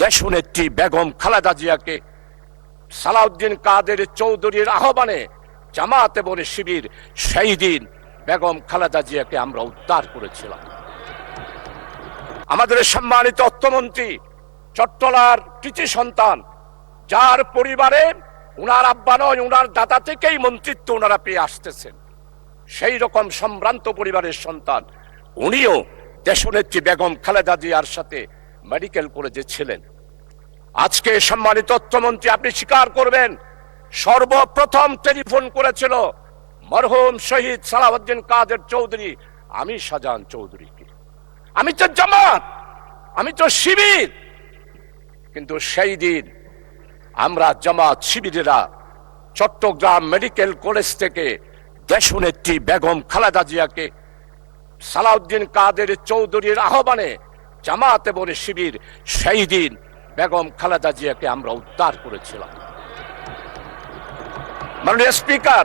দেশনেত্রী বেগম খালেদা জিয়াকে সালাউদ্দিন কাদের চৌধুরীর আহ্বানে জামাত এবং শিবির সেই দিন বেগম খালেদা জিয়াকে আমরা উদ্ধার করেছিলাম। আমাদের সম্মানিত অর্থমন্ত্রী চট্টলার কৃতি সন্তান, যার পরিবারে উনার আব্বা নয় উনার দাদা থেকেই মন্ত্রিত্ব ওনারা পেয়ে আসতেছেন, সেই রকম সম্ভ্রান্ত পরিবারের সন্তান উনিও দেশনেত্রী বেগম খালেদা জিয়ার সাথে মেডিকেল কলেজে ছিলেন। আজকে সম্মানিত অর্থমন্ত্রী আপনি স্বীকার করবেন, সর্বপ্রথম টেলিফোন করেছিল মরহুম শহীদ সালাউদ্দিন কাদের চৌধুরী আমি শাহজাহান চৌধুরীকে। আমি তো জামাত, আমি তো শিবির, কিন্তু সেই দিন আমরা জামাত শিবিরেরা চট্টগ্রাম মেডিকেল কলেজ থেকে দেশনেত্রী বেগম খালেদা জিয়াকে সালাউদ্দিন কাদের চৌধুরীর আহ্বানে জামাত এবং শিবির সেই দিন বেগম খালেদা জিয়াকে আমরা উদ্ধার করেছিলাম। মাননীয় স্পিকার,